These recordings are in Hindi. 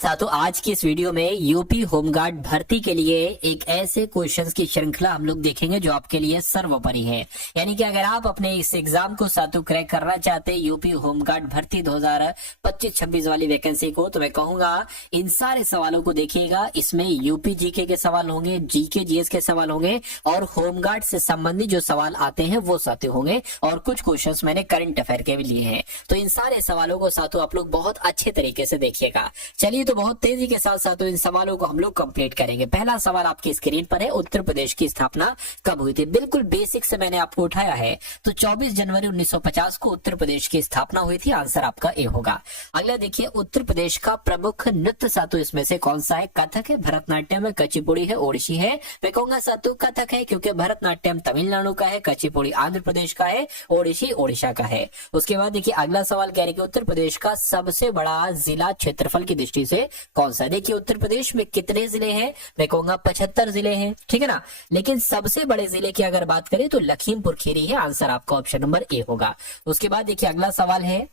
साथों आज की इस वीडियो में यूपी होमगार्ड भर्ती के लिए एक ऐसे क्वेश्चंस की श्रृंखला हम लोग देखेंगे जो आपके लिए सर्वोपरि है। यानी कि अगर आप अपने इस एग्जाम को साथों क्रैक करना चाहते हैं यूपी होमगार्ड भर्ती 2025-26 वाली वैकेंसी को, तो मैं कहूंगा इन सारे सवालों को देखिएगा। इसमें यूपी जीके के सवाल होंगे, जीके जीएस के सवाल होंगे और होमगार्ड से संबंधित जो सवाल आते हैं वो साथों होंगे और कुछ क्वेश्चंस मैंने करंट अफेयर के भी लिए हैं। तो इन सारे सवालों को साथों आप लोग बहुत अच्छे तरीके से देखिएगा। चलिए तो बहुत तेजी के साथ साथ इन सवालों को हम लोग कंप्लीट करेंगे। पहला सवाल आपकी स्क्रीन पर है, उत्तर प्रदेश की स्थापना कब हुई थी? बिल्कुल बेसिक से मैंने आपको उठाया है। तो 24 जनवरी 1950 को उत्तर प्रदेश की स्थापना हुई थी। आंसर आपका ए होगा। अगला देखिए, उत्तर प्रदेश का प्रमुख नृत्य सातु इसमें से कौन सा है? कथक है, भरतनाट्यम है, कुचिपुड़ी है, ओडिसी है? मैं कहूंगा सातु कथक है, क्योंकि भरतनाट्यम तमिलनाडु का है, कुचिपुड़ी आंध्र प्रदेश का है, ओडिसी ओडिशा का है। उसके बाद देखिए अगला सवाल कह रहे कि उत्तर प्रदेश का सबसे बड़ा जिला क्षेत्रफल की दृष्टि से कौन सा? देखिए उत्तर प्रदेश में कितने जिले हैं? मैं कहूंगा 75 जिले हैं, ठीक है ना। लेकिन सबसे बड़े जिले की अगर बात करें तो लखीमपुर खीरी है। आंसर आपका ऑप्शन नंबर ए होगा। उसके बाद देखिए अगला सवाल है,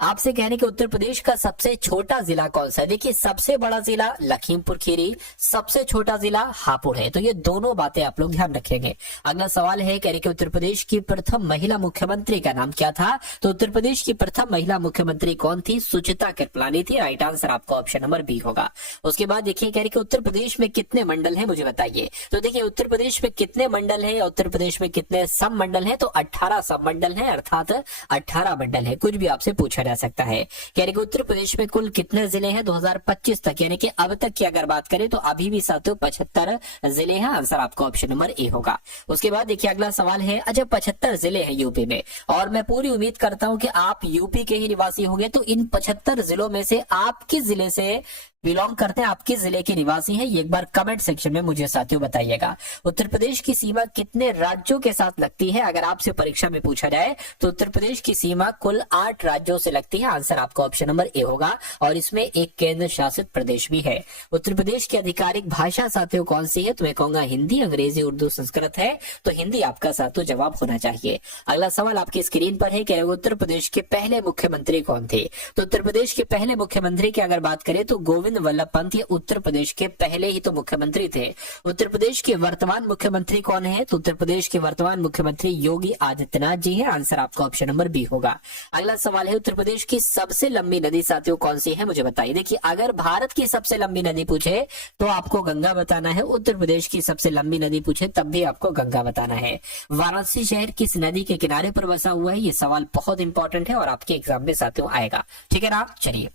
आपसे कहने कि उत्तर प्रदेश का सबसे छोटा जिला कौन सा है? देखिए सबसे बड़ा जिला लखीमपुर खीरी, सबसे छोटा जिला हापुड़ है। तो ये दोनों बातें आप लोग ध्यान रखेंगे। अगला सवाल है, कह रहे कि उत्तर प्रदेश की प्रथम महिला मुख्यमंत्री का नाम क्या था? तो उत्तर प्रदेश की प्रथम महिला मुख्यमंत्री कौन थी? सुचिता कृपलानी थी। राइट आंसर आपका ऑप्शन नंबर बी होगा। उसके बाद देखिए कह रहे कि उत्तर प्रदेश में कितने मंडल है, मुझे बताइए। तो देखिए उत्तर प्रदेश में कितने मंडल है, उत्तर प्रदेश में कितने सब मंडल है? तो 18 सब मंडल है, अर्थात 18 मंडल है। कुछ भी आपसे पूछा जा सकता है। कह रहे कि उत्तर प्रदेश में कुल कितने जिले हैं 2025 तक, यानी कि अब तक की अगर बात करें तो अभी भी साथियों 75 जिले हैं। आंसर आपका ऑप्शन नंबर ए होगा। उसके बाद देखिए अगला सवाल है, अच्छा 75 जिले हैं यूपी में और मैं पूरी उम्मीद करता हूं कि आप यूपी के ही निवासी होंगे। तो इन 75 जिलों में से आप किस जिले से बिलोंग करते हैं, आप किस जिले के निवासी हैं, ये एक बार कमेंट सेक्शन में मुझे साथियों बताइएगा। उत्तर प्रदेश की सीमा कितने राज्यों के साथ लगती है? अगर आपसे परीक्षा में पूछा जाए तो उत्तर प्रदेश की सीमा कुल 8 राज्यों से लगती है। आंसर आपका ऑप्शन नंबर ए होगा और इसमें एक केंद्र शासित प्रदेश भी है। उत्तर प्रदेश की आधिकारिक भाषा साथियों कौन सी है? तो मैं कहूंगा हिंदी, अंग्रेजी, उर्दू, संस्कृत है। तो हिंदी आपका साथियों जवाब होना चाहिए। अगला सवाल आपकी स्क्रीन पर है, कह रहे उत्तर प्रदेश के पहले मुख्यमंत्री कौन थे? तो उत्तर प्रदेश के पहले मुख्यमंत्री की अगर बात करें तो गोविंद वल्लभ पंत, ये उत्तर प्रदेश के पहले ही तो मुख्यमंत्री थे। उत्तर प्रदेश के वर्तमान मुख्यमंत्री कौन है? तो उत्तर प्रदेश के वर्तमान मुख्यमंत्री योगी आदित्यनाथ जी है। आंसर आपका ऑप्शन नंबर बी होगा। अगला सवाल है, उत्तर प्रदेश की सबसे लंबी नदी साथियों कौन सी है, मुझे बताइए। देखिए अगर भारत की सबसे लंबी नदी पूछे तो आपको गंगा बताना है, उत्तर प्रदेश की सबसे लंबी नदी पूछे तब भी आपको गंगा बताना है। वाराणसी शहर किस नदी के किनारे पर बसा हुआ है? ये सवाल बहुत इंपॉर्टेंट है और आपके एग्जाम में साथियों आएगा, ठीक है ना। चलिए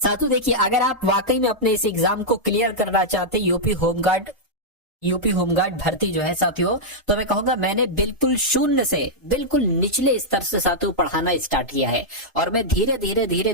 साथियों देखिए, अगर आप वाकई में अपने इस एग्जाम को क्लियर करना चाहते हैं यूपी होमगार्ड भर्ती जो है साथियों, तो मैं कहूंगा मैंने बिल्कुल शून्य से बिल्कुल निचले स्तर से साथियों पढ़ाना स्टार्ट किया है और मैं धीरे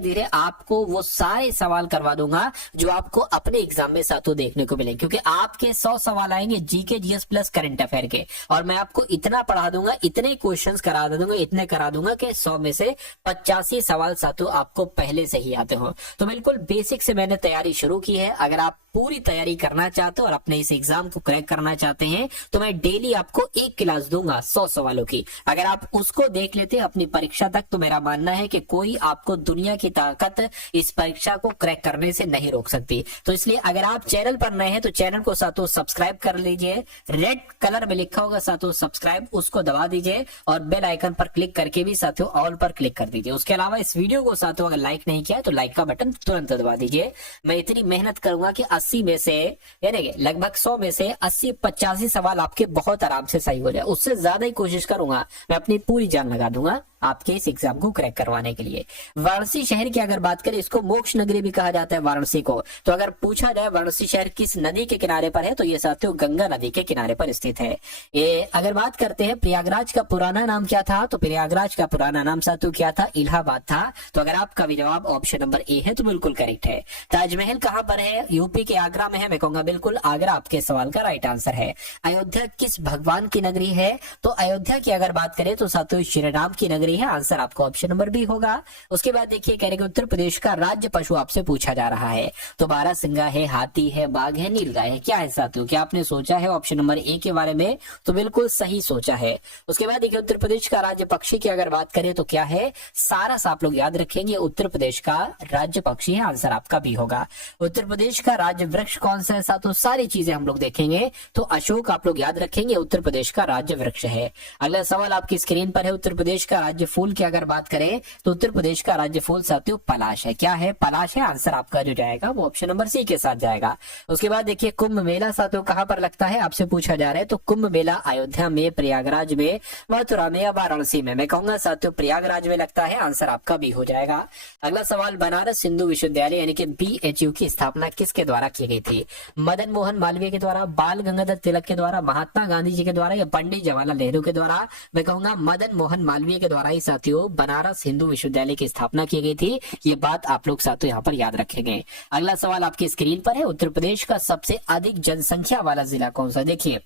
धीरे आपको वो सारे सवाल करवा दूंगा जो आपको अपने एग्जाम में साथियों देखने को मिलेंगे। क्योंकि आपके 100 सवाल आएंगे GK GS plus current affair के और मैं आपको इतना पढ़ा दूंगा, इतने क्वेश्चंस करा दूंगा, इतने करा दूंगा कि 100 में से 85 सवाल साथियों आपको पहले से ही आते हो। तो बिल्कुल बेसिक से मैंने तैयारी शुरू की है। अगर आप पूरी तैयारी करना चाहते हो और अपने इस एग्जाम को क्रैक करना चाहते हैं तो मैं डेली आपको एक क्लास दूंगा 100 सवालों की। अगर आप उसको देख लेते हैं अपनी परीक्षा तक तो मेरा मानना है कि कोई आपको दुनिया की ताकत इस परीक्षा को क्रैक करने से नहीं रोक सकती। तो इसलिए अगर आप चैनल पर नए हैं तो चैनल को साथियों सब्सक्राइब कर लीजिए। रेड कलर में लिखा होगा साथियों सब्सक्राइब, उसको दबा दीजिए और बेल आइकन पर क्लिक करके भी साथियों ऑल पर क्लिक कर दीजिए। उसके अलावा इस वीडियो को साथियों अगर लाइक नहीं किया तो लाइक का बटन तुरंत दबा दीजिए। मैं इतनी मेहनत करूंगा कि 80 में से यानी कि लगभग 100 में से 80-85 सवाल आपके बहुत आराम से सही हो जाए। उससे ज्यादा ही कोशिश करूंगा, मैं अपनी पूरी जान लगा दूंगा आपके इस एग्जाम को क्रैक करवाने के लिए। वाराणसी शहर की अगर बात करें, इसको मोक्ष नगरी भी कहा जाता है वाराणसी को। तो अगर पूछा जाए वाराणसी शहर किस नदी के किनारे पर है तो ये साथियों गंगा नदी के किनारे पर स्थित है। ये अगर बात करते हैं प्रयागराज का पुराना नाम क्या था, तो प्रयागराज का पुराना नाम साथियों क्या था? इलाहाबाद था। तो अगर आपका भी जवाब ऑप्शन नंबर ए है तो बिल्कुल करेक्ट है। ताजमहल कहां पर है? यूपी के आगरा में है। मैं कहूंगा बिल्कुल आगरा आपके सवाल का राइट राइट आंसर है। अयोध्या किस भगवान की नगरी है? तो अयोध्या की अगर बात करें तो साथियों श्री राम की नगरी है। आंसर आपको ऑप्शन नंबर बी होगा। उसके बाद देखिए कह रहे कि उत्तर प्रदेश का राज्य पशु आपसे पूछा जा रहा है, तो बारहसिंगा है, हाथी है, बाघ है, नीलगाय है। क्या है साथियों? क्या आपने सोचा है ऑप्शन नंबर ए के बारे में? तो बिल्कुल सही सोचा है। उसके बाद देखिए उत्तर प्रदेश का राज्य पक्षी की अगर बात करें तो क्या है? सारस। आप लोग याद रखेंगे उत्तर प्रदेश का राज्य पक्षी है। आंसर आपका भी होगा। उत्तर प्रदेश का राज्य वृक्ष कौन सा है साथियों? सारी चीजें हम लोग देखेंगे तो अशोक आप लोग याद रखेंगे उत्तर प्रदेश का राज्य वृक्ष है। अगला सवाल आपकी स्क्रीन पर है। उत्तर प्रदेश का राज्य फूल की अगर बात करें तो उत्तर प्रदेश का राज्य फूल साथियों पलाश है। क्या है? पलाश है। आंसर आपका जो जाएगा वो ऑप्शन नंबर सी के साथ जाएगा। उसके बाद देखिए कुंभ मेला साथियों कहां पर लगता है आपसे पूछा जा रहा है, तो कुंभ मेला अयोध्या में, प्रयागराज में, मथुरा में या वाराणसी में? मैं कहूंगा साथियों प्रयागराज में लगता है। आंसर आपका भी हो जाएगा। अगला सवाल बनारस हिंदू विश्वविद्यालय यानी कि BHU की स्थापना किसके द्वारा की गई थी? मदन मोहन मालवीय के द्वारा, बाल गंगाधर तिलक के द्वारा, महात्मा गांधी जी के द्वारा या पंडित जवाहरलाल नेहरू के द्वारा? मैं कहूंगा मदन मोहन मालवीय के द्वारा ही साथियों बनारस हिंदू विश्वविद्यालय की स्थापना की गई थी। ये बात आप लोग साथियों यहाँ पर याद रखेंगे। अगला सवाल आपकी स्क्रीन पर है। उत्तर प्रदेश का सबसे अधिक जनसंख्या वाला जिला कौन सा? देखिए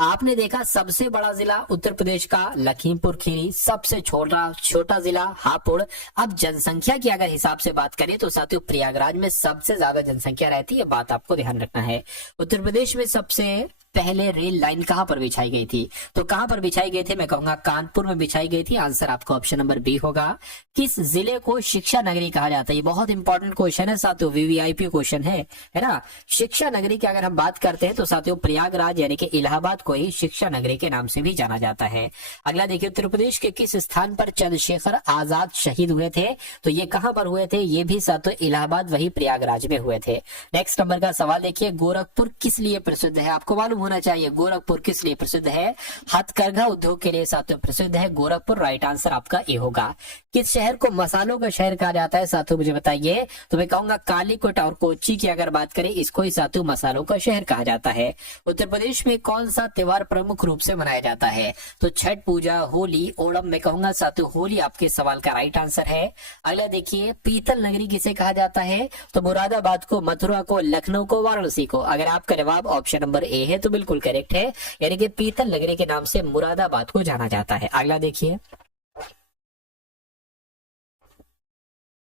आपने देखा सबसे बड़ा जिला उत्तर प्रदेश का लखीमपुर खीरी, सबसे छोटा जिला हापुड़। अब जनसंख्या की अगर हिसाब से बात करें तो साथियों प्रयागराज में सबसे ज्यादा जनसंख्या रहती है। बात आपको ध्यान रखना है। उत्तर प्रदेश में सबसे पहले रेल लाइन कहां पर बिछाई गई थी? तो कहां पर बिछाई गई थी? मैं कहूंगा कानपुर में बिछाई गई थी। आंसर आपका ऑप्शन नंबर बी होगा। किस जिले को शिक्षा नगरी कहा जाता है? ये बहुत इंपॉर्टेंट क्वेश्चन है साथियों, VVIP क्वेश्चन है ना। शिक्षा नगरी की अगर हम बात करते हैं तो साथियों प्रयागराज यानी कि इलाहाबाद को ही शिक्षा नगरी के नाम से भी जाना जाता है। अगला देखिए उत्तर प्रदेश के किस स्थान पर चंद्रशेखर आजाद शहीद हुए थे? तो ये कहां पर हुए थे? ये भी साथियों इलाहाबाद वही प्रयागराज में हुए थे। नेक्स्ट नंबर का सवाल देखिए गोरखपुर किस लिए प्रसिद्ध है? आपको मालूम होना चाहिए गोरखपुर किस लिए प्रसिद्ध है? हथकरघा उद्योग के लिए साथियों प्रसिद्ध है गोरखपुर। राइट आंसर आपका ए होगा। किस शहर को मसालों का शहर कहा जाता है साथियों मुझे बताइए? तो मैं कहूंगा कालीकोट और कोच्चि की अगर बात करें इसको ही साथियों मसालों का शहर कहा जाता है। उत्तर प्रदेश में कौन सा त्योहार प्रमुख रूप से मनाया जाता है? तो छठ पूजा, होली, ओणम। मैं कहूंगा साथियों होली आपके सवाल का राइट आंसर है। अगला देखिए पीतल नगरी किसे कहा जाता है? तो मुरादाबाद को, मथुरा को, लखनऊ को, वाराणसी को? अगर आपका जवाब ऑप्शन नंबर ए है तो बिल्कुल करेक्ट है, यानी कि पीतल नगरी के नाम से मुरादाबाद को जाना जाता है। अगला देखिए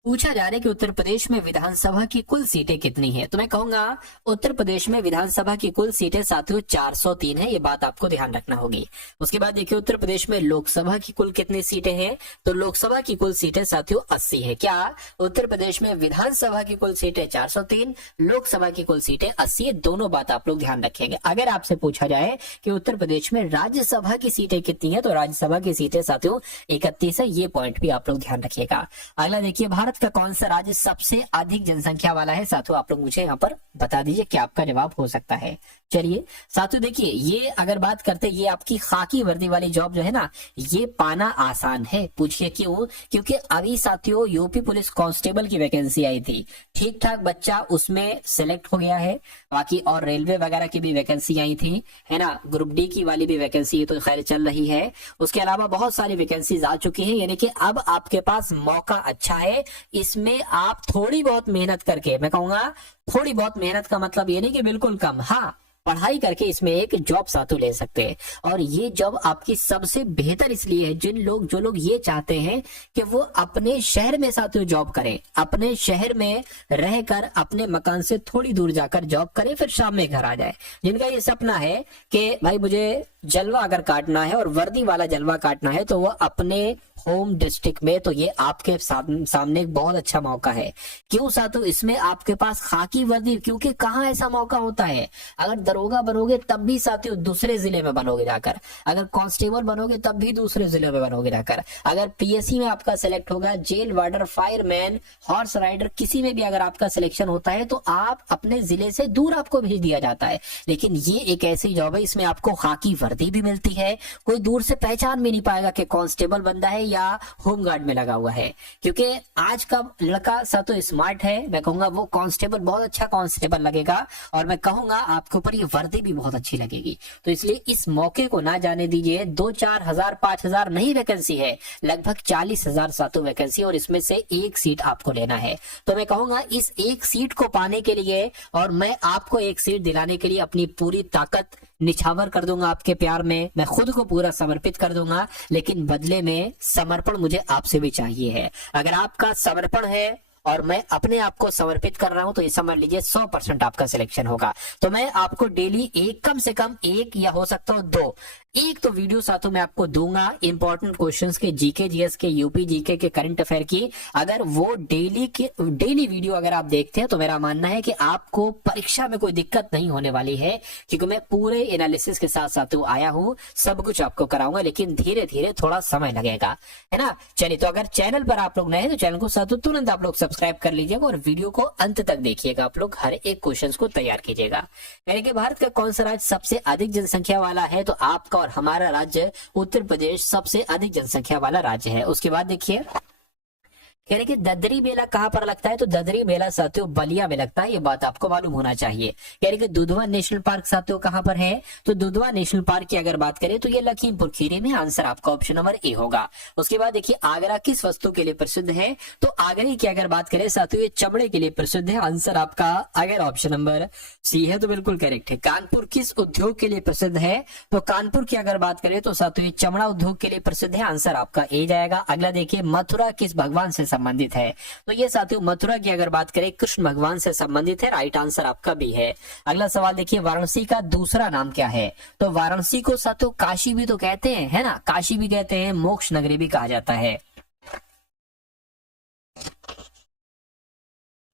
पूछा जा रहा है कि उत्तर प्रदेश में विधानसभा की कुल सीटें कितनी है? तो मैं कहूंगा उत्तर प्रदेश में विधानसभा की कुल सीटें साथियों 403 है। ये बात आपको ध्यान रखना होगी। उसके बाद देखिए उत्तर प्रदेश में लोकसभा की कुल कितनी सीटें हैं? तो लोकसभा की कुल सीटें साथियों 80 है। क्या उत्तर प्रदेश में विधानसभा की कुल सीटें 403, लोकसभा की कुल सीटें 80 है? दोनों बात आप लोग ध्यान रखेंगे। अगर आपसे पूछा जाए कि उत्तर प्रदेश में राज्यसभा की सीटें कितनी है तो राज्यसभा की सीटें साथियों 31 है। ये पॉइंट भी आप लोग ध्यान रखिएगा। अगला देखिए भारत का कौन सा राज्य सबसे अधिक जनसंख्या वाला है? साथियों आप लोग मुझे यहाँ पर बता दीजिए क्या आपका जवाब हो सकता है। चलिए साथियों देखिए ये अगर बात करते ये आपकी खाकी वर्दी वाली जॉब जो है ना ये पाना आसान है। पूछिए क्यों? क्योंकि अभी साथियों यूपी पुलिस कांस्टेबल की वैकेंसी आई थी, ठीक ठाक बच्चा उसमें सिलेक्ट हो गया है। बाकी और रेलवे वगैरह की भी वैकेंसी आई थी है ना, ग्रुप डी की वाली भी वैकेंसी तो खैर चल रही है। उसके अलावा बहुत सारी वैकेंसीज आ चुकी है, यानी कि अब आपके पास मौका अच्छा है। इसमें आप थोड़ी बहुत मेहनत करके, मैं कहूंगा थोड़ी बहुत मेहनत का मतलब ये नहीं कि बिल्कुल कम, हाँ पढ़ाई करके इसमें एक जॉब साथियों ले सकते हैं। और ये जॉब आपकी सबसे बेहतर इसलिए है जो लोग ये चाहते हैं कि वो अपने शहर में साथियों जॉब करें, अपने शहर में रहकर अपने मकान से थोड़ी दूर जाकर जॉब करें, फिर शाम में घर आ जाए। जिनका ये सपना है कि भाई मुझे जलवा अगर काटना है और वर्दी वाला जलवा काटना है तो वो अपने होम डिस्ट्रिक्ट में, तो ये आपके सामने एक बहुत अच्छा मौका है। क्यों साथियों? इसमें आपके पास खाकी वर्दी, क्योंकि कहाँ ऐसा मौका होता है, अगर दरोगा बनोगे तब भी साथियों दूसरे जिले में बनोगे जाकर, अगर कांस्टेबल बनोगे तब भी दूसरे जिले में बनोगे जाकर, अगर PSC में आपका सिलेक्ट होगा, jail warder, fireman, horse rider, किसी में भी अगर आपका सिलेक्शन होता है तो आप अपने जिले से दूर आपको भेज दिया जाता है। लेकिन ये एक ऐसी जॉब है इसमें आपको खाकी वर्दी भी मिलती है, कोई दूर से पहचान भी नहीं पाएगा कि कांस्टेबल बंदा है या होमगार्ड में लगा हुआ है। क्योंकि आज का लड़का सा तो स्मार्ट है, मैं कहूंगा वो कांस्टेबल बहुत अच्छा कांस्टेबल लगेगा। और मैं कहूंगा आपके ऊपर लगेगी, वर्दी भी बहुत अच्छी लगेगी। तो इसलिए इस मौके को ना जाने दीजिए। 2-4 हजार 5,000 नहीं वैकेंसी है, लगभग 40,000 सातों वैकेंसी, और इसमें से एक सीट आपको लेना है। तो मैं कहूंगा इस एक सीट को पाने के लिए और मैं आपको एक सीट दिलाने के लिए अपनी पूरी ताकत निछावर कर दूंगा आपके प्यार में, मैं खुद को पूरा समर्पित कर दूंगा, लेकिन बदले में समर्पण मुझे आपसे भी चाहिए है। अगर आपका समर्पण है और मैं अपने आप को समर्पित कर रहा हूं तो ये समझ लीजिए 100% आपका सिलेक्शन होगा। तो मैं आपको डेली एक, कम से कम एक या हो सकता हो 2, एक तो वीडियो साथों में आपको दूंगा इंपॉर्टेंट क्वेश्चंस के, जीके जीएस के, यूपी जीके के, करंट अफेयर की। अगर वो डेली वीडियो अगर आप देखते हैं तो मेरा मानना है कि आपको परीक्षा में कोई दिक्कत नहीं होने वाली है, क्योंकि मैं पूरे एनालिसिस के साथ साथ आया हूं, सब कुछ आपको कराऊंगा, लेकिन धीरे धीरे थोड़ा समय लगेगा, है ना। चलिए, तो अगर चैनल पर आप लोग नए हैं तो चैनल को साथों तुरंत आप लोग सब्सक्राइब कर लीजिएगा और वीडियो को अंत तक देखिएगा, आप लोग हर एक क्वेश्चन को तैयार कीजिएगा। यानी कि भारत का कौन सा राज्य सबसे अधिक जनसंख्या वाला है, तो आपका और हमारा राज्य उत्तर प्रदेश सबसे अधिक जनसंख्या वाला राज्य है। उसके बाद देखिए कह रहे कि ददरी मेला कहां पर लगता है, तो ददरी मेला साथियों बलिया में लगता है, ये बात आपको मालूम होना चाहिए। कह रहे कि दुधवा नेशनल पार्क साथियों कहां पर है, तो दुधवा नेशनल पार्क की अगर बात करें तो ये लखीमपुर खीरी में, आंसर आपका ऑप्शन नंबर ए होगा। उसके बाद देखिए आगरा किस वस्तु के लिए प्रसिद्ध है, तो आगरे की अगर बात करें साथियों ये चमड़े के लिए प्रसिद्ध है, आंसर आपका अगर ऑप्शन नंबर सी है तो बिल्कुल करेक्ट है। कानपुर किस उद्योग के लिए प्रसिद्ध है, तो कानपुर की अगर बात करें तो साथियों ये चमड़ा उद्योग के लिए प्रसिद्ध है, आंसर आपका ए जाएगा। अगला देखिए मथुरा किस भगवान से संबंधित है, तो ये साथियों मथुरा की अगर बात करें कृष्ण भगवान से संबंधित है, राइट आंसर आपका भी है। अगला सवाल देखिए वाराणसी का दूसरा नाम क्या है, तो वाराणसी को साथियों काशी भी तो कहते हैं, है ना, काशी भी कहते हैं, मोक्ष नगरी भी कहा जाता है।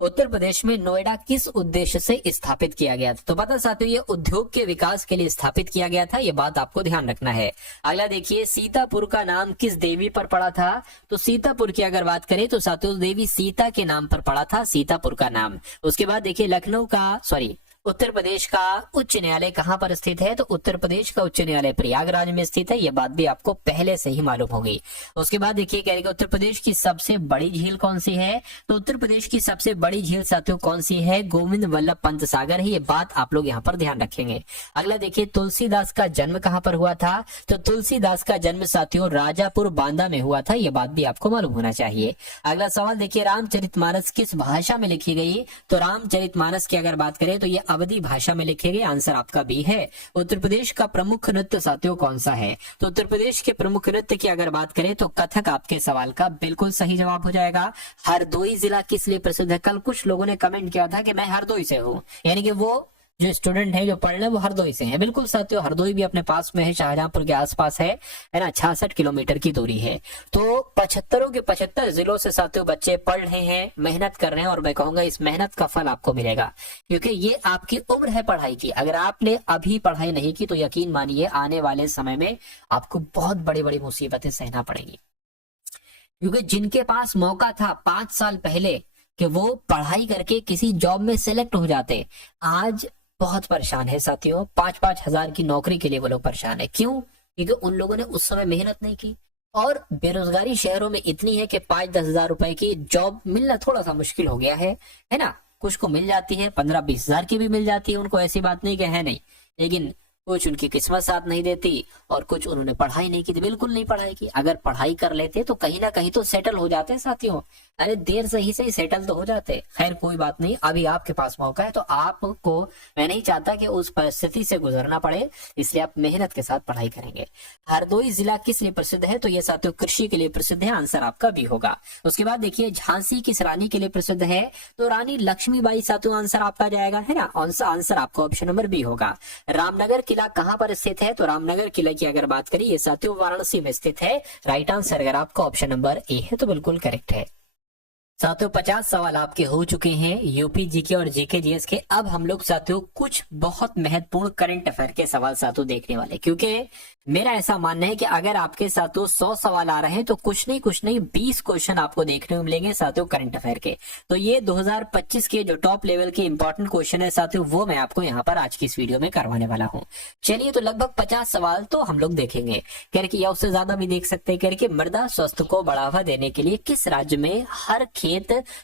उत्तर प्रदेश में नोएडा किस उद्देश्य से स्थापित किया गया था, तो पता साथियों ये उद्योग के विकास के लिए स्थापित किया गया था, ये बात आपको ध्यान रखना है। अगला देखिए सीतापुर का नाम किस देवी पर पड़ा था, तो सीतापुर की अगर बात करें तो साथियों देवी सीता के नाम पर पड़ा था सीतापुर का नाम। उसके बाद देखिए उत्तर प्रदेश का उच्च न्यायालय कहां पर स्थित है, तो उत्तर प्रदेश का उच्च न्यायालय प्रयागराज में स्थित है, यह बात भी आपको पहले से ही मालूम होगी। उसके बाद देखिए कह रहे उत्तर प्रदेश की सबसे बड़ी झील कौन सी है, तो उत्तर प्रदेश की सबसे बड़ी झील साथियों कौन सी है, गोविंद वल्लभ पंत सागर है, ये बात आप लोग यहाँ पर ध्यान रखेंगे। अगला देखिए तुलसीदास का जन्म कहां पर हुआ था, तो तुलसीदास का जन्म साथियों राजापुर बांदा में हुआ था, यह बात भी आपको मालूम होना चाहिए। अगला सवाल देखिए रामचरितमानस किस भाषा में लिखी गई, तो रामचरितमानस की अगर बात करें तो ये अवधी भाषा में लिखे गए, आंसर आपका भी है। उत्तर प्रदेश का प्रमुख नृत्य साथियों कौन सा है, तो उत्तर प्रदेश के प्रमुख नृत्य की अगर बात करें तो कथक आपके सवाल का बिल्कुल सही जवाब हो जाएगा। हरदोई जिला किस लिए प्रसिद्ध है, कल कुछ लोगों ने कमेंट किया था कि मैं हरदोई से हूँ, यानी कि वो जो स्टूडेंट है जो पढ़ रहे हैं वो हरदोई से हैं, बिल्कुल साथियों हरदोई भी अपने पास में है, शाहजहांपुर के आसपास है ना, 66 किलोमीटर की दूरी है। तो 75 के 75 जिलों से साथियों बच्चे पढ़ रहे हैं, मेहनत कर रहे हैं, और मैं कहूंगा इस मेहनत का फल आपको मिलेगा, क्योंकि ये आपकी उम्र है पढ़ाई की। अगर आपने अभी पढ़ाई नहीं की तो यकीन मानिए आने वाले समय में आपको बहुत बड़ी बड़ी मुसीबतें सहना पड़ेंगी, क्योंकि जिनके पास मौका था 5 साल पहले कि वो पढ़ाई करके किसी जॉब में सिलेक्ट हो जाते, आज बहुत परेशान है साथियों। 5-5 हजार की नौकरी के लिए वो लोग परेशान है, क्यों, क्योंकि उन लोगों ने उस समय मेहनत नहीं की। और बेरोजगारी शहरों में इतनी है कि 5-10 हजार रुपए की जॉब मिलना थोड़ा सा मुश्किल हो गया है ना। कुछ को मिल जाती है, 15-20 हजार की भी मिल जाती है उनको, ऐसी बात नहीं कि है नहीं, लेकिन कुछ उनकी किस्मत साथ नहीं देती और कुछ उन्होंने पढ़ाई नहीं की थी, बिल्कुल नहीं पढ़ाई की। अगर पढ़ाई कर लेते तो कहीं ना कहीं तो सेटल हो जाते साथियों, अरे देर से ही सही सेटल तो हो जाते। खैर कोई बात नहीं, अभी आपके पास मौका है, तो आपको मैं नहीं चाहता कि उस परिस्थिति से गुजरना पड़े, इसलिए आप मेहनत के साथ पढ़ाई करेंगे। हरदोई जिला किस लिए प्रसिद्ध है, तो ये साथियों कृषि के लिए प्रसिद्ध है, आंसर आपका भी होगा। उसके बाद देखिए झांसी किस रानी के लिए प्रसिद्ध है, तो रानी लक्ष्मीबाई साथियों आंसर आपका जाएगा, है ना, आंसर आपका ऑप्शन नंबर बी होगा। रामनगर किला कहां पर स्थित है, तो रामनगर किला की अगर बात करें ये साथियों वाराणसी में स्थित है, राइट आंसर अगर आपका ऑप्शन नंबर ए है तो बिल्कुल करेक्ट है। साथियों 50 सवाल आपके हो चुके हैं यूपी जीके और जीके जीएस के। अब हम लोग साथियों कुछ बहुत महत्वपूर्ण करंट अफेयर के सवाल साथियों देखने वाले, क्योंकि मेरा ऐसा मानना है कि अगर आपके साथियों 100 सवाल आ रहे हैं तो कुछ नहीं 20 क्वेश्चन आपको देखने को मिलेंगे साथियों करंट अफेयर के। तो ये 2025 के जो टॉप लेवल के इंपॉर्टेंट क्वेश्चन है साथियों वो मैं आपको यहाँ पर आज की इस वीडियो में करवाने वाला हूँ। चलिए तो लगभग 50 सवाल तो हम लोग देखेंगे, कह रहे या उससे ज्यादा भी देख सकते हैं। कह रहे मृदा स्वास्थ्य को बढ़ावा देने के लिए किस राज्य में हर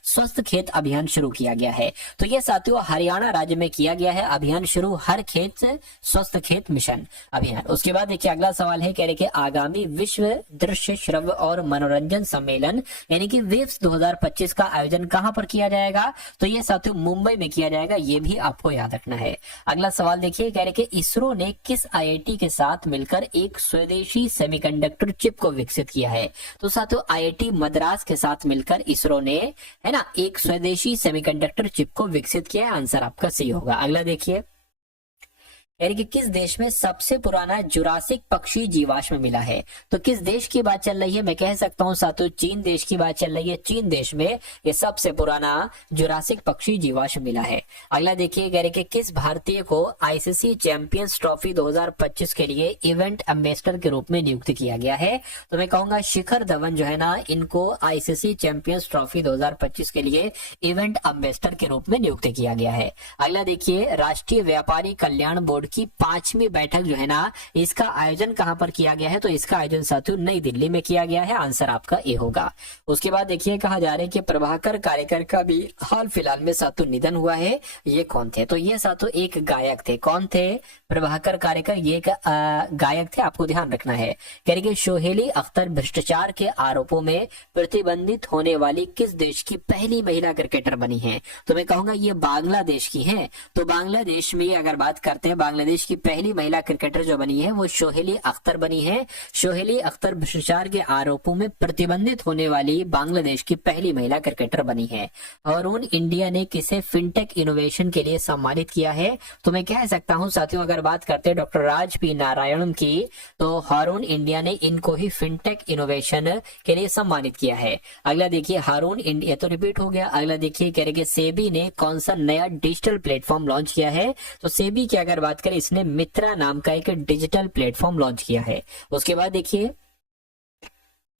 स्वस्थ खेत अभियान शुरू किया गया है? तो ये साथियों हरियाणा राज्य में किया गया है अभियान शुरू, हर खेत से स्वस्थ खेत मिशन अभियान। उसके बाद देखिए अगला सवाल है, कह रहे कि आगामी विश्व दृश्य श्रव्य और मनोरंजन सम्मेलन यानी कि वेव्स 2025 का आयोजन कहां पर किया जाएगा? तो ये साथियों मुंबई में किया जाएगा, ये भी आपको याद रखना है। अगला सवाल देखिए, कह रहे कि इसरो ने किस आईआईटी के साथ मिलकर एक स्वदेशी सेमीकंडक्टर चिप को विकसित किया है? तो साथियों आईआईटी मद्रास के साथ मिलकर इसरो ने, है ना, एक स्वदेशी सेमीकंडक्टर चिप को विकसित किया है। आंसर आपका सही होगा। अगला देखिए, यानी कि किस देश में सबसे पुराना जुरासिक पक्षी जीवाश्म मिला है? तो किस देश की बात चल रही है? मैं कह सकता हूं साथियों चीन देश की बात चल रही है। चीन देश में ये सबसे पुराना जुरासिक पक्षी जीवाश्म मिला है। अगला देखिए, कह रहे कि किस भारतीय को आईसीसी चैंपियंस ट्रॉफी 2025 के लिए इवेंट एम्बेसडर के रूप में नियुक्त किया गया है? तो मैं कहूंगा शिखर धवन जो है ना, इनको आईसीसी चैंपियंस ट्रॉफी 2025 के लिए इवेंट एम्बेसडर के रूप में नियुक्त किया गया है। अगला देखिए, राष्ट्रीय व्यापारी कल्याण बोर्ड की 5वीं बैठक जो है ना, इसका आयोजन कहां पर किया गया है? तो इसका आयोजन साथियों नई दिल्ली में किया गया है। आंसर आपका ए होगा। उसके बाद देखिए, कहा जा रहा है कि प्रभाकर कारेकर का भी हाल फिलहाल में साथियों निधन हुआ है। ये कौन थे? तो ये साथियों एक गायक थे। कौन थे? प्रभाकर कारेकर, ये एक गायक थे, आपको ध्यान रखना है। कह रहे कि सोहेली अख्तर भ्रष्टाचार के आरोपों में प्रतिबंधित होने वाली किस देश की पहली महिला क्रिकेटर बनी है? तो मैं कहूंगा ये बांग्लादेश की है। तो बांग्लादेश में अगर बात करते हैं, बांग्लादेश की पहली महिला क्रिकेटर जो बनी है वो सोहेली अख्तर बनी है। सोहेली अख्तर भ्रष्टाचार के आरोपों में प्रतिबंधित होने वाली बांग्लादेश की पहली महिला क्रिकेटर बनी है। हारून इंडिया ने किसे फिनटेक इनोवेशन के लिए सम्मानित किया है? तो मैं कह सकता हूं साथियों अगर बात करते हैं डॉक्टर राज पी नारायणन की, तो हारून इंडिया ने इनको ही फिनटेक इनोवेशन के लिए सम्मानित किया है। अगला देखिए, हारून इंडिया तो रिपीट हो गया। अगला देखिए, कह रहे कि सेबी ने कौन सा नया डिजिटल प्लेटफॉर्म लॉन्च किया है? तो सेबी की अगर बात करें, इसने मित्रा नाम का एक डिजिटल प्लेटफॉर्म लॉन्च किया है। उसके बाद देखिए,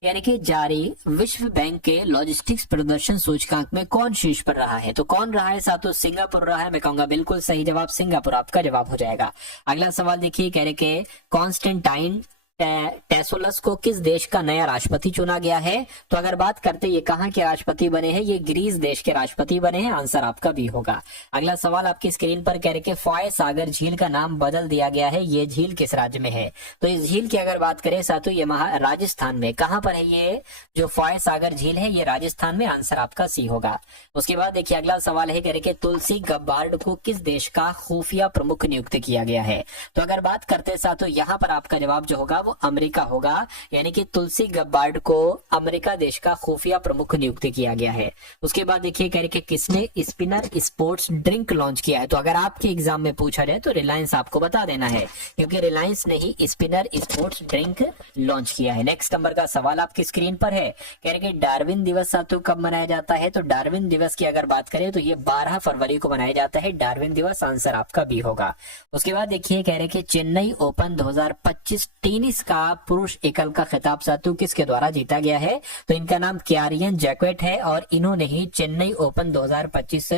यानी कि जारी विश्व बैंक के लॉजिस्टिक्स प्रदर्शन सूचकांक में कौन शीर्ष पर रहा है? तो कौन रहा है साथियों? सिंगापुर रहा है। मैं कहूंगा बिल्कुल सही जवाब सिंगापुर आपका जवाब हो जाएगा। अगला सवाल देखिए, कह रहे कि कॉन्स्टेंटाइन टेसोलस को किस देश का नया राष्ट्रपति चुना गया है? तो अगर बात करते ये कहां के राष्ट्रपति बने हैं? ये ग्रीस देश के राष्ट्रपति बने हैं। आंसर आपका भी होगा। अगला सवाल आपकी स्क्रीन पर कह रहे कि फॉय सागर झील का नाम बदल दिया गया है, ये झील किस राज्य में है? तो इस झील की अगर बात करें साथियों, ये राजस्थान में। कहां पर है ये जो फॉय सागर झील है? ये राजस्थान में। आंसर आपका सी होगा। उसके बाद देखिए अगला सवाल है, कह रहे कि तुलसी गब्बार्ड को किस देश का खुफिया प्रमुख नियुक्त किया गया है? तो अगर बात करते साथियों, यहाँ पर आपका जवाब जो होगा वो अमेरिका होगा। यानी कि तुलसी गब्बार्ड को अमेरिका देश का खुफिया प्रमुख नियुक्त किया गया है। उसके बाद देखिए, कह रहे कि किसने स्पिनर स्पोर्ट्स ड्रिंक लॉन्च किया है? तो अगर आपके एग्जाम में पूछा जाए तो रिलायंस आपको बता देना है, क्योंकि रिलायंस ने ही स्पिनर स्पोर्ट्स ड्रिंक लॉन्च किया है। नेक्स्ट नंबर का सवाल आपकी स्क्रीन पर है, कह रहे कि डार्विन दिवस साथियों कब मनाया जाता है? तो डार्विन दिवस की अगर बात करें तो ये 12 फरवरी को मनाया जाता है डार्विन दिवस। आंसर आपका भी होगा। उसके बाद देखिए, कह रहे कि चेन्नई ओपन 2025 टेनिस का पुरुष एकल का खिताब साथियों किसके द्वारा जीता गया है? तो इनका नाम क्यारियन जैक्वेट है और इन्होंने ही चेन्नई ओपन 2025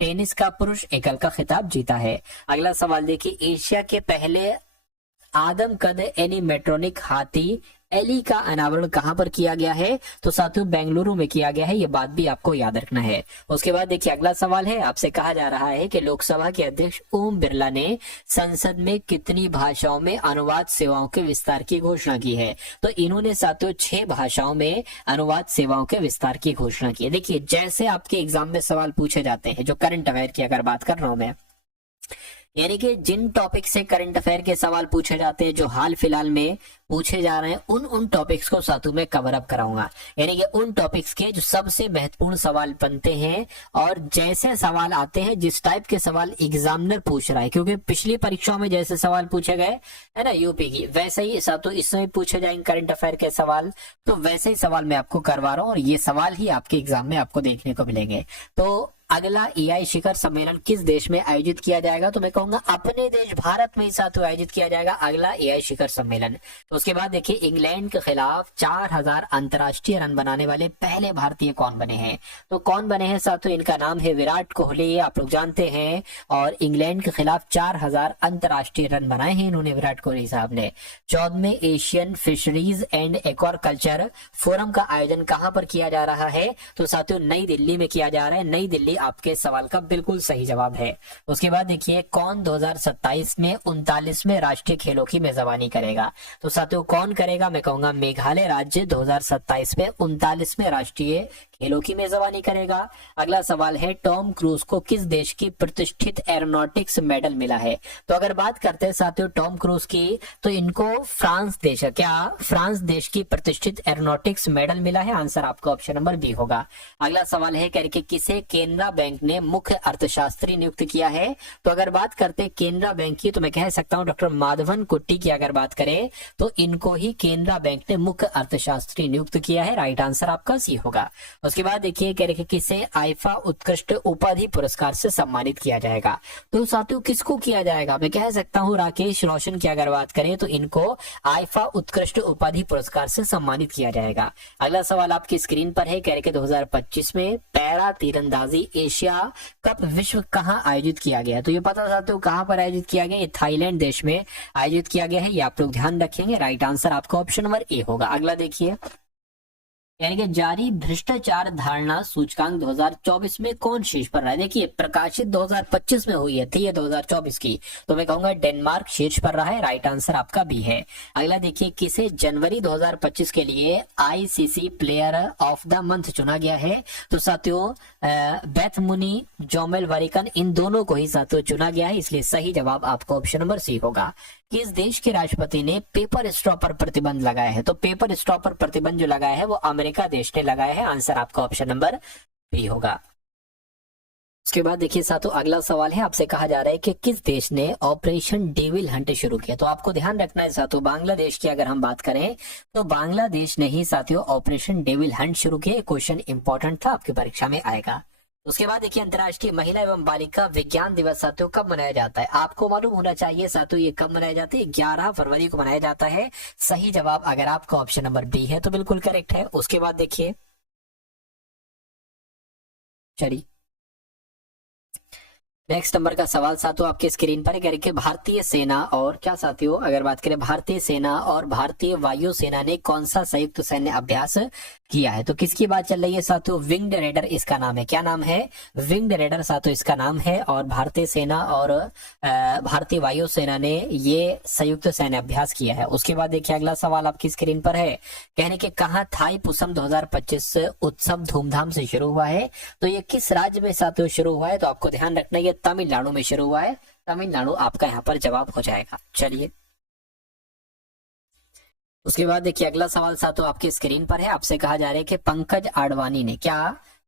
टेनिस का पुरुष एकल का खिताब जीता है। अगला सवाल देखिए, एशिया के पहले आदमकद एनिमेट्रॉनिक हाथी एली का अनावरण कहां पर किया गया है? तो साथियों बेंगलुरु में किया गया है। ये बात भी आपको याद रखना है। उसके बाद देखिए अगला सवाल है, आपसे कहा जा रहा है कि लोकसभा के अध्यक्ष ओम बिरला ने संसद में कितनी भाषाओं में अनुवाद सेवाओं के विस्तार की घोषणा की है? तो इन्होंने साथियों 6 भाषाओं में अनुवाद सेवाओं के विस्तार की घोषणा की है। देखिए जैसे आपके एग्जाम में सवाल पूछे जाते हैं, जो करंट अफेयर की अगर बात कर रहा हूं मैं, यानी कि जिन टॉपिक से करंट अफेयर के सवाल पूछे जाते हैं, जो हाल फिलहाल में पूछे जा रहे हैं, उन टॉपिक्स को साथियों में कवर अप कराऊंगा। यानी कि उन टॉपिक्स के जो सबसे महत्वपूर्ण सवाल बनते हैं और जैसे सवाल आते हैं, जिस टाइप के सवाल एग्जामिनर पूछ रहा है, क्योंकि पिछली परीक्षाओं में जैसे सवाल पूछे गए है ना यूपी की, वैसे ही साथियों इसमें पूछे जाएंगे करंट अफेयर के सवाल। तो वैसे ही सवाल मैं आपको करवा रहा हूँ और ये सवाल ही आपके एग्जाम में आपको देखने को मिलेंगे। तो अगला एआई शिखर सम्मेलन किस देश में आयोजित किया जाएगा? तो मैं कहूंगा अपने देश भारत में ही साथियों आयोजित किया जाएगा अगला एआई शिखर सम्मेलन। तो उसके बाद देखिए इंग्लैंड के खिलाफ 4000 अंतरराष्ट्रीय रन बनाने वाले पहले भारतीय कौन बने हैं? तो कौन बने हैं साथियों? इनका नाम है विराट कोहली, आप लोग जानते हैं। और इंग्लैंड के खिलाफ 4000 अंतरराष्ट्रीय रन बनाए हैं इन्होंने, विराट कोहली साहब ने। 14वें Asian fisheries and aquaculture forum का आयोजन कहां पर किया जा रहा है? तो साथियों नई दिल्ली में किया जा रहा है। नई दिल्ली आपके सवाल का बिल्कुल सही जवाब है। उसके बाद देखिए कौन 2027 में 39वें राष्ट्रीय खेलों की मेजबानी करेगा? तो साथियों कौन करेगा? मैं कहूंगा मेघालय राज्य 2027 में 39वें राष्ट्रीय खेलों की मेजबानी करेगा। अगला सवाल है टॉम क्रूज को किस देश की प्रतिष्ठित एरोनॉटिक्स मेडल मिला है? तो अगर बात करते हैं साथियों टॉम क्रूज की, तो इनको फ्रांस देश, क्या फ्रांस देश की प्रतिष्ठित एरोनॉटिक्स मेडल मिला है? आंसर आपका ऑप्शन नंबर बी होगा। अगला सवाल है करके किसे केनरा बैंक ने मुख्य अर्थशास्त्री नियुक्त किया है? तो अगर बात करते हैं केनरा बैंक की, तो मैं कह सकता हूं डॉक्टर माधवन कुट्टी की अगर बात करें तो इनको ही केनरा बैंक ने मुख्य अर्थशास्त्री नियुक्त किया है। राइट आंसर आपका सी होगा। उसके बाद देखिए कह रहे किसे आईफा उत्कृष्ट उपाधि पुरस्कार से सम्मानित किया जाएगा? तो साथियों किसको किया जाएगा? मैं कह सकता हूं राकेश रोशन की अगर बात करें तो इनको आईफा उत्कृष्ट उपाधि पुरस्कार से सम्मानित किया जाएगा। अगला सवाल आपकी स्क्रीन पर है, कह रहे 2025 में पैरा तीरंदाजी एशिया कप विश्व कहां आयोजित किया गया? तो ये पता साथियों कहां पर आयोजित किया गया? थाईलैंड देश में आयोजित किया गया है, ये आप लोग ध्यान रखेंगे। राइट आंसर आपका ऑप्शन नंबर ए होगा। अगला देखिए यानी कि जारी भ्रष्टाचार धारणा सूचकांक 2024 में कौन शीर्ष पर रहा है? देखिए प्रकाशित 2025 में हुई है थी ये 2024 की, तो मैं कहूंगा डेनमार्क शीर्ष पर रहा है। राइट आंसर आपका बी है। अगला देखिए किसे जनवरी 2025 के लिए ICC player of the month चुना गया है? तो साथियों बेथ मुनी, जोमेल वारिकन, इन दोनों को ही साथियों चुना गया है, इसलिए सही जवाब आपका ऑप्शन नंबर सी होगा। किस देश के राष्ट्रपति ने पेपर स्ट्रॉ पर प्रतिबंध लगाया है? तो पेपर स्ट्रॉ पर प्रतिबंध जो लगाया है वो अमेरिका देश ने लगाया है। आंसर आपका ऑप्शन नंबर बी होगा। उसके बाद देखिए साथियों अगला सवाल है, आपसे कहा जा रहा है कि किस देश ने ऑपरेशन डेविल हंट शुरू किया? तो आपको ध्यान रखना है साथियों बांग्लादेश की अगर हम बात करें तो बांग्लादेश ने ही साथियों ऑपरेशन डेविल हंट शुरू किया। क्वेश्चन इंपॉर्टेंट था, आपकी परीक्षा में आएगा। उसके बाद देखिए अंतर्राष्ट्रीय महिला एवं बालिका विज्ञान दिवस साथियों कब मनाया जाता है? आपको मालूम होना चाहिए साथियों ये कब मनाया जाता है। 11 फरवरी को मनाया जाता है। सही जवाब अगर आपका ऑप्शन नंबर बी है तो बिल्कुल करेक्ट है। उसके बाद देखिए चलिए नेक्स्ट नंबर का सवाल साथियों आपके स्क्रीन पर है कि भारतीय सेना और क्या साथियों अगर बात करें भारतीय सेना और भारतीय वायु सेना ने कौन सा संयुक्त सैन्य अभ्यास किया है? तो किसकी बात चल रही है साथियों? विंग्ड रेडर इसका नाम है। क्या नाम है? विंग्ड रेडर साथियों इसका नाम है। और भारतीय सेना और भारतीय वायु सेना ने ये संयुक्त सैन्य अभ्यास किया है। उसके बाद देखिए अगला सवाल आपकी स्क्रीन पर है, कहने के कहा थाई पुसम 2025 उत्सव धूमधाम से शुरू हुआ है? तो ये किस राज्य में साथियों शुरू हुआ है? तो आपको ध्यान रखना है तमिलनाडु में शुरू हुआ है। तमिलनाडु आपका यहाँ पर जवाब हो जाएगा। चलिए उसके बाद देखिए अगला सवाल साथियों आपके स्क्रीन पर है, आपसे कहा जा रहा है कि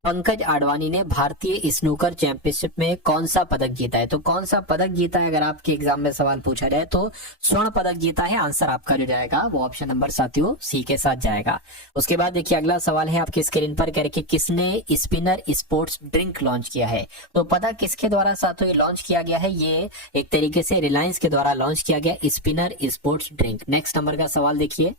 पंकज आडवाणी ने भारतीय स्नूकर चैंपियनशिप में कौन सा पदक जीता है? तो कौन सा पदक जीता है अगर आपके एग्जाम में सवाल पूछा जाए तो स्वर्ण पदक जीता है। आंसर आपका जो जाएगा वो ऑप्शन नंबर साथियों सी के साथ जाएगा। उसके बाद देखिए अगला सवाल है आपके स्क्रीन पर, कह रहे कि किसने स्पिनर स्पोर्ट्स ड्रिंक लॉन्च किया है? तो पता किसके द्वारा साथियों ये लॉन्च किया गया है? ये एक तरीके से रिलायंस के द्वारा लॉन्च किया गया spinner sports drink. Next number का सवाल देखिए,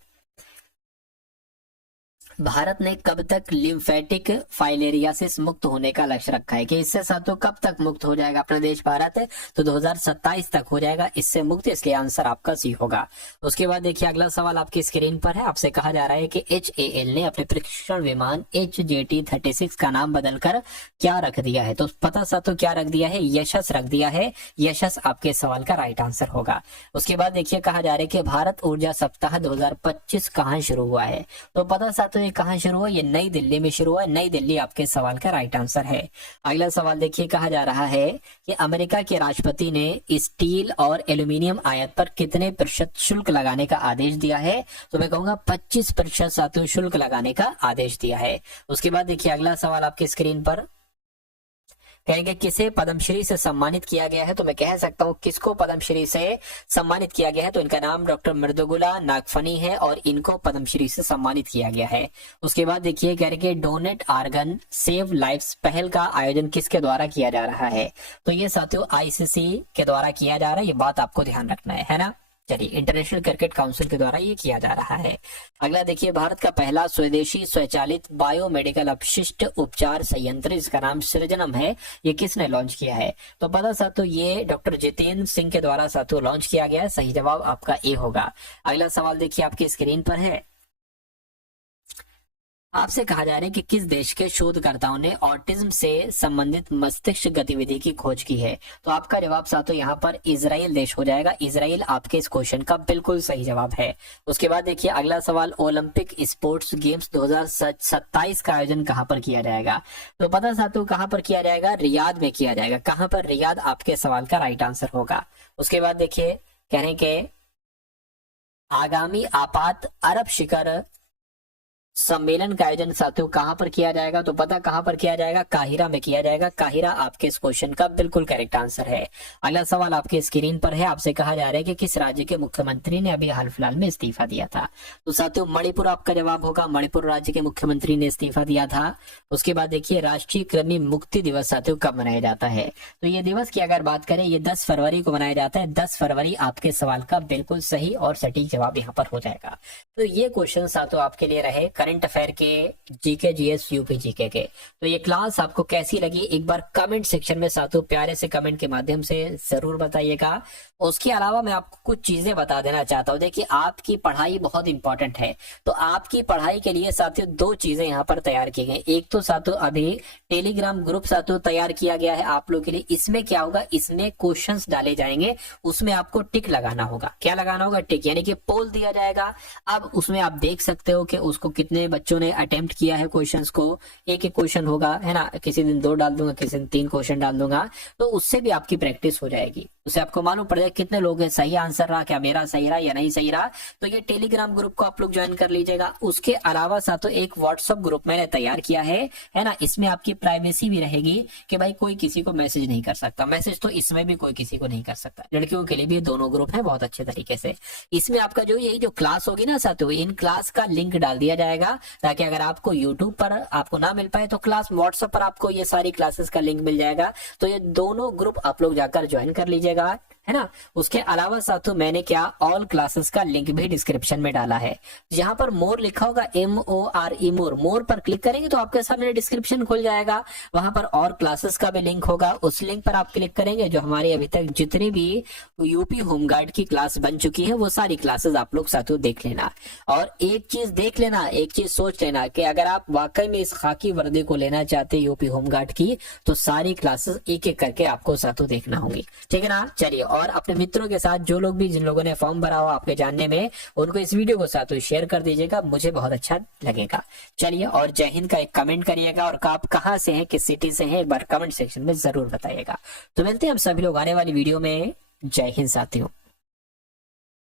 भारत ने कब तक लिम्फेटिक फाइलेरियासिस मुक्त होने का लक्ष्य रखा है? कि इससे साथियों कब तक मुक्त हो जाएगा अपना देश भारत? तो 2027 तक हो जाएगा इससे मुक्त, इसलिए आंसर आपका सी होगा। उसके बाद देखिए अगला सवाल आपकी स्क्रीन पर है, आपसे कहा जा रहा है कि HAL ने अपने परीक्षण विमान HJT-36 का नाम बदलकर क्या रख दिया है? तो पता साथियों क्या रख दिया है? यशस रख दिया है। यशस आपके सवाल का राइट आंसर होगा। उसके बाद देखिए कहा जा रहा है कि भारत ऊर्जा सप्ताह 2025 कहाँ शुरू हुआ है? तो पता साथियों कहां शुरू हुआ? ये नई दिल्ली में शुरू हुआ। नई दिल्ली आपके सवाल का राइट आंसर है। अगला सवाल देखिए कहा जा रहा है कि अमेरिका के राष्ट्रपति ने स्टील और एल्यूमिनियम आयात पर कितने प्रतिशत शुल्क लगाने का आदेश दिया है? तो मैं कहूंगा 25% साथियों शुल्क लगाने का आदेश दिया है। उसके बाद देखिए अगला सवाल आपके स्क्रीन पर, कहेंगे किसे पद्मश्री से सम्मानित किया गया है, तो मैं कह सकता हूँ किसको पद्मश्री से सम्मानित किया गया है, तो इनका नाम डॉक्टर मृदुला नागफनी है और इनको पद्मश्री से सम्मानित किया गया है। उसके बाद देखिए कह रहे डोनेट आर्गन सेव लाइफ्स पहल का आयोजन किसके द्वारा किया जा रहा है, तो ये साथियों आईसीसी के द्वारा किया जा रहा है, ये बात आपको ध्यान रखना है ना। चलिए इंटरनेशनल क्रिकेट काउंसिल के द्वारा ये किया जा रहा है। अगला देखिए भारत का पहला स्वदेशी स्वचालित बायोमेडिकल अपशिष्ट उपचार संयंत्र, इसका नाम सृजनम है, ये किसने लॉन्च किया है, तो पता साथियों ये डॉक्टर जितेंद्र सिंह के द्वारा साथियों लॉन्च किया गया है। सही जवाब आपका ए होगा। अगला सवाल देखिए आपकी स्क्रीन पर है, आपसे कहा जा रहा है कि किस देश के शोधकर्ताओं ने ऑटिज्म से संबंधित मस्तिष्क गतिविधि की खोज की है, तो आपका जवाब साथियों यहाँ पर इजराइल देश हो जाएगा। इजराइल आपके इस क्वेश्चन का बिल्कुल सही जवाब है। उसके बाद देखिए अगला सवाल, ओलंपिक स्पोर्ट्स गेम्स 2027 का आयोजन कहां पर किया जाएगा, तो पता साथियों कहां पर किया जाएगा, रियाद में किया जाएगा। कहां पर, रियाद आपके सवाल का राइट आंसर होगा। उसके बाद देखिए कह रहे हैं कि आगामी आपात अरब शिखर सम्मेलन का आयोजन साथियों कहां पर किया जाएगा, तो पता कहां पर किया जाएगा, काहिरा में किया जाएगा। काहिरा आपके इस क्वेश्चन का बिल्कुल करेक्ट आंसर है। अगला सवाल आपके स्क्रीन पर है, आपसे कहा जा रहा है कि किस राज्य के मुख्यमंत्री ने अभी हाल फिलहाल में इस्तीफा दिया था, तो साथियों मणिपुर आपका जवाब होगा। मणिपुर राज्य के मुख्यमंत्री ने इस्तीफा दिया था। उसके बाद देखिए राष्ट्रीय कृमि मुक्ति दिवस साथियों कब मनाया जाता है, तो ये दिवस की अगर बात करें ये 10 फरवरी को मनाया जाता है। 10 फरवरी आपके सवाल का बिल्कुल सही और सटीक जवाब यहाँ पर हो जाएगा। तो ये क्वेश्चन साथियों आपके लिए रहे करंट अफेयर के, जीके जीएस यूपी जीके के। तो ये क्लास आपको कैसी लगी एक बार कमेंट सेक्शन में साथियों प्यारे से कमेंट के माध्यम से जरूर बताइएगा। उसके अलावा मैं आपको कुछ चीजें बता देना चाहता हूँ। देखिए आपकी पढ़ाई बहुत इंपॉर्टेंट है, तो आपकी पढ़ाई के लिए साथियों 2 चीजें यहाँ पर तैयार की गई। एक तो साथियों अभी टेलीग्राम ग्रुप साथियों तैयार किया गया है आप लोग के लिए। इसमें क्या होगा, इसमें क्वेश्चंस डाले जाएंगे, उसमें आपको टिक लगाना होगा। क्या लगाना होगा, टिक, यानी कि पोल दिया जाएगा। अब उसमें आप देख सकते हो कि उसको कितने बच्चों ने अटेम्प्ट किया है क्वेश्चंस को। एक एक क्वेश्चन होगा है ना, किसी दिन 2 डाल दूंगा, किसी दिन 3 क्वेश्चन डाल दूंगा, तो उससे भी आपकी प्रैक्टिस हो जाएगी। उसे आपको मालूम पड़ जाएगा कितने लोग हैं, सही आंसर रहा, क्या मेरा सही रहा या नहीं सही रहा। तो ये टेलीग्राम ग्रुप को आप लोग ज्वाइन कर लीजिएगा। उसके अलावा साथियों एक व्हाट्सएप ग्रुप मैंने तैयार किया है ना, इसमें आपकी प्राइवेसी भी रहेगी कि भाई कोई किसी को मैसेज नहीं कर सकता। मैसेज तो इसमें भी कोई किसी को नहीं कर सकता। लड़कियों के लिए भी दोनों ग्रुप है बहुत अच्छे तरीके से। इसमें आपका जो यही जो क्लास होगी ना साथियों, इन क्लास का लिंक डाल दिया जाएगा, ताकि अगर आपको यूट्यूब पर आपको ना मिल पाए तो क्लास व्हाट्सएप पर आपको ये सारी क्लासेस का लिंक मिल जाएगा। तो ये दोनों ग्रुप आप लोग जाकर ज्वाइन कर लीजिएगा, है ना। उसके अलावा साथियों मैंने क्या ऑल क्लासेस का लिंक भी डिस्क्रिप्शन में डाला है। यहाँ पर मोर लिखा होगा, MORE, मोर पर क्लिक करेंगे तो आपके सामने डिस्क्रिप्शन खुल जाएगा। वहां पर और क्लासेस का भी लिंक होगा, उस लिंक पर आप क्लिक करेंगे, जो हमारी अभी तक जितनी भी यूपी होमगार्ड की क्लास बन चुकी है वो सारी क्लासेस आप लोग साथियों देख लेना। और एक चीज देख लेना, एक चीज सोच लेना कि अगर आप वाकई में इस खाकी वर्दी को लेना चाहते यूपी होमगार्ड की, तो सारी क्लासेस एक एक करके आपको साथियों देखना होंगी, ठीक है ना। चलिए, और अपने मित्रों के साथ जो लोग भी जिन लोगों ने फॉर्म भरा हो आपके जानने में, उनको इस वीडियो को साथ शेयर कर दीजिएगा, मुझे बहुत अच्छा लगेगा। चलिए, और जय हिंद का एक कमेंट करिएगा, और आप कहां से हैं, किस सिटी से हैं, एक बार कमेंट सेक्शन में जरूर बताइएगा। तो मिलते हैं हम सभी लोग आने वाली वीडियो में। जय हिंद साथियों।